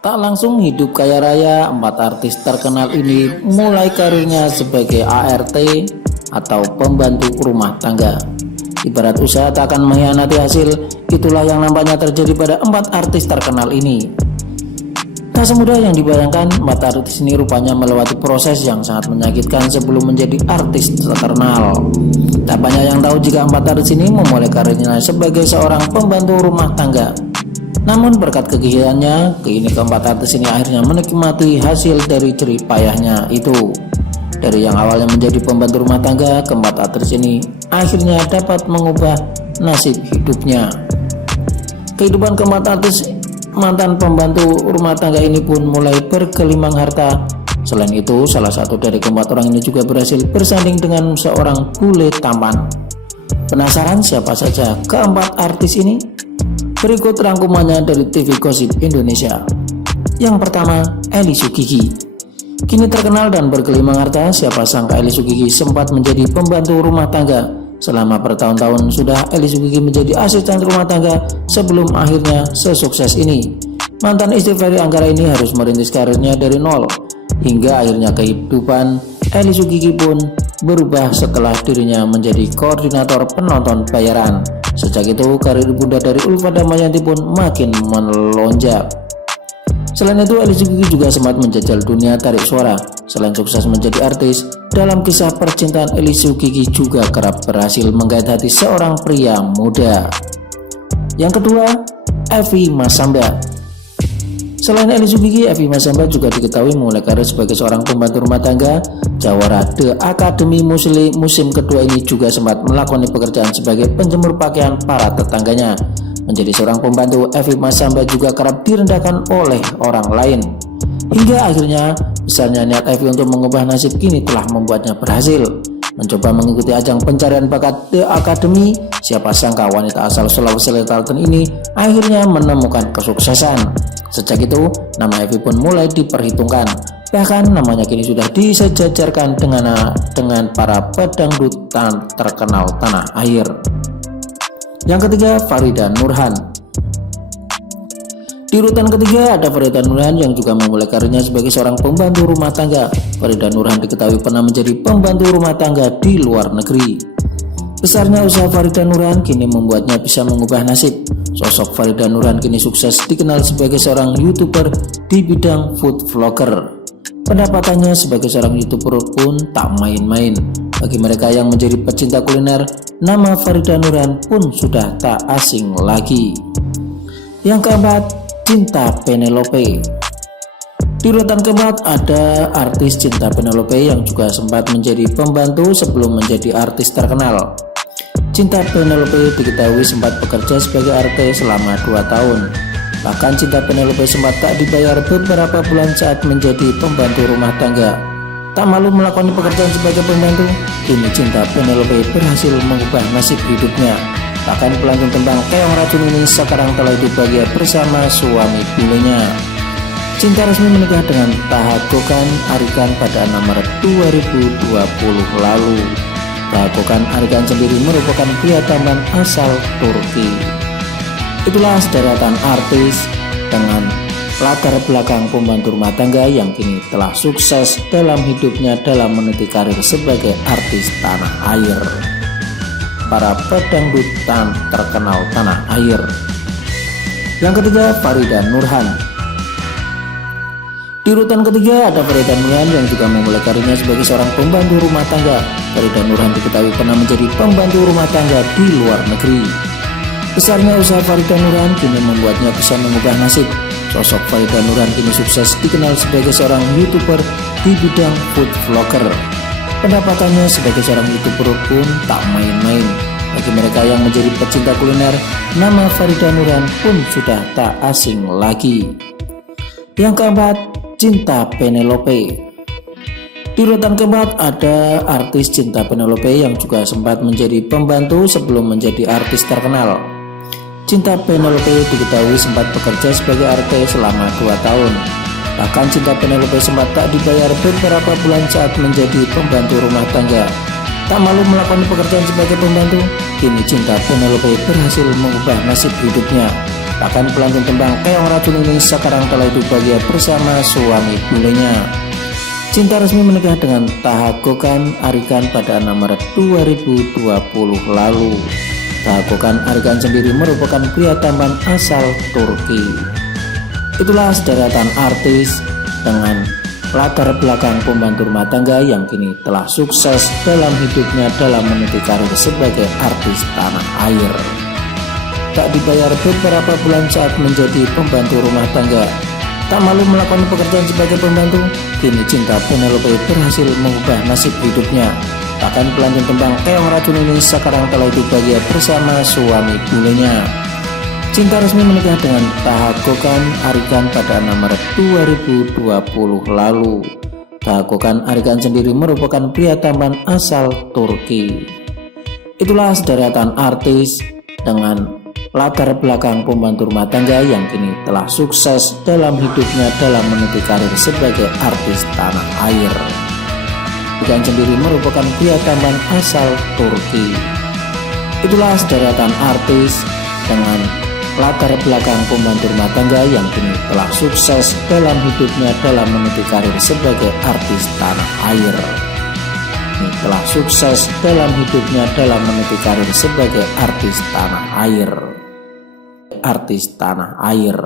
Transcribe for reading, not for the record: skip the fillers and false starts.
Tak langsung hidup kaya raya, empat artis terkenal ini mulai karirnya sebagai ART atau pembantu rumah tangga. Ibarat usaha tak akan mengkhianati hasil, itulah yang nampaknya terjadi pada empat artis terkenal ini. Tak semudah yang dibayangkan, empat artis ini rupanya melewati proses yang sangat menyakitkan sebelum menjadi artis terkenal. Tak banyak yang tahu jika empat artis ini memulai karirnya sebagai seorang pembantu rumah tangga. Namun berkat kegigihannya, kini keempat artis ini akhirnya menikmati hasil dari jerih payahnya itu. Dari yang awalnya menjadi pembantu rumah tangga, keempat artis ini akhirnya dapat mengubah nasib hidupnya. Kehidupan keempat artis mantan pembantu rumah tangga ini pun mulai bergelimang harta. Selain itu, salah satu dari keempat orang ini juga berhasil bersanding dengan seorang bule tampan. Penasaran siapa saja keempat artis ini? Berikut rangkumannya dari TV Gosip Indonesia. Yang pertama, Elly Sugigi. Kini terkenal dan bergelimang harta, siapa sangka Elly Sugigi sempat menjadi pembantu rumah tangga. Selama bertahun-tahun sudah Elly Sugigi menjadi asisten rumah tangga sebelum akhirnya sesukses ini. Mantan istri Ferry Anggara ini harus merintis karirnya dari nol, hingga akhirnya kehidupan Elly Sugigi pun berubah setelah dirinya menjadi koordinator penonton bayaran. Sejak itu, karir ibunda dari Ulfa Damayanti pun makin melonjak. Selain itu, Elly Sugigi juga sempat menjajal dunia tarik suara. Selain sukses menjadi artis, dalam kisah percintaan Elly Sugigi juga kerap berhasil menggait hati seorang pria muda. Yang kedua, Evi Masamba. Selain Elly Sugigi, Evi Masamba juga diketahui mulai karir sebagai seorang pembantu rumah tangga. Jawara The Academy musim kedua ini juga sempat melakoni pekerjaan sebagai penjemur pakaian para tetangganya. Menjadi seorang pembantu, Evi Masamba juga kerap direndahkan oleh orang lain. Hingga akhirnya besarnya niat Evi untuk mengubah nasib kini telah membuatnya berhasil. Mencoba mengikuti ajang pencarian bakat The Academy, siapa sangka wanita asal Sulawesi Selatan ini akhirnya menemukan kesuksesan. Sejak itu, nama Evi pun mulai diperhitungkan. Bahkan namanya kini sudah disejajarkan dengan para pedangdut terkenal tanah air. Yang ketiga, Farida Nurhan. Di urutan ketiga ada Farida Nurhan yang juga memulai karirnya sebagai seorang pembantu rumah tangga. Farida Nurhan diketahui pernah menjadi pembantu rumah tangga di luar negeri. Besarnya usaha Farida Nurhan kini membuatnya bisa mengubah nasib. Sosok Farida Nurhan kini sukses dikenal sebagai seorang YouTuber di bidang food vlogger. Pendapatannya sebagai seorang YouTuber pun tak main-main. Bagi mereka yang menjadi pecinta kuliner, nama Farida Nurhan pun sudah tak asing lagi. Yang keempat, Cinta Penelope. Di urutan keempat ada artis Cinta Penelope yang juga sempat menjadi pembantu sebelum menjadi artis terkenal. Cinta Penelope diketahui sempat bekerja sebagai artis selama 2 tahun. Bahkan Cinta Penelope sempat tak dibayar beberapa bulan saat menjadi pembantu rumah tangga. Tak malu melakoni pekerjaan sebagai pembantu, kini Cinta Penelope berhasil mengubah nasib hidupnya. Bahkan pelantun tentang Keong Racun ini sekarang telah hidup bahagia bersama suami bulenya. Cinta resmi menikah dengan Tahakokan Arikan pada 6 Maret 2020 lalu. Tahakokan Arikan sendiri merupakan pria tampan asal Turki. Itulah sederetan artis dengan latar belakang pembantu rumah tangga yang kini telah sukses dalam hidupnya dalam meniti karir sebagai artis tanah air. Para pedangdut terkenal tanah air. Yang ketiga, Farida Nurhan. Di urutan ketiga ada Farida Nurhan yang juga memulai karirnya sebagai seorang pembantu rumah tangga. Farida Nurhan diketahui pernah menjadi pembantu rumah tangga di luar negeri. Besarnya usaha Farida Nurhan kini membuatnya bisa mengubah nasib. Sosok Farida Nurhan kini sukses dikenal sebagai seorang YouTuber di bidang food vlogger. Pendapatannya sebagai seorang YouTuber pun tak main-main. Bagi mereka yang menjadi pecinta kuliner, nama Farida Nurhan pun sudah tak asing lagi. Yang keempat, Cinta Penelope. Di urutan keempat ada artis Cinta Penelope yang juga sempat menjadi pembantu sebelum menjadi artis terkenal. Cinta Penelope diketahui sempat bekerja sebagai artis selama 2 tahun. Bahkan Cinta Penelope sempat tak dibayar beberapa bulan saat menjadi pembantu rumah tangga. Tak malu melakoni pekerjaan sebagai pembantu, kini Cinta Penelope berhasil mengubah nasib hidupnya. Bahkan pelantun tembang Keong Racun ini sekarang telah hidup bahagia bersama suami bulenya. Cinta resmi menikah dengan Tahakokan Arikan pada 6 Maret 2020 lalu. Tahakokan Arikan sendiri merupakan pria tampan asal Turki. Itulah sederetan artis dengan latar belakang pembantu rumah tangga yang kini telah sukses dalam hidupnya dalam meniti karir sebagai artis tanah air. Tak dibayar beberapa bulan saat menjadi pembantu rumah tangga, tak malu melakukan pekerjaan sebagai pembantu, kini cinta Penelope berhasil mengubah nasib hidupnya. Bahkan pelantun tembang Keong Racun ini sekarang telah hidup bahagia bersama suami bulenya. Cinta resmi menikah dengan Tahakokan Arikan pada 6 Maret 2020 lalu. Tahakokan Arikan sendiri merupakan pria tampan asal Turki. Itulah sederetan artis dengan latar belakang pembantu rumah tangga yang kini telah sukses dalam hidupnya dalam meniti karir sebagai artis tanah air. Dan sendiri merupakan pria tampan asal Turki. Itulah sederetan artis dengan latar belakang pembantu rumah tangga yang kini telah sukses dalam hidupnya dalam meniti karir sebagai artis tanah air. Telah sukses dalam hidupnya dalam meniti karir sebagai artis tanah air. Artis tanah air.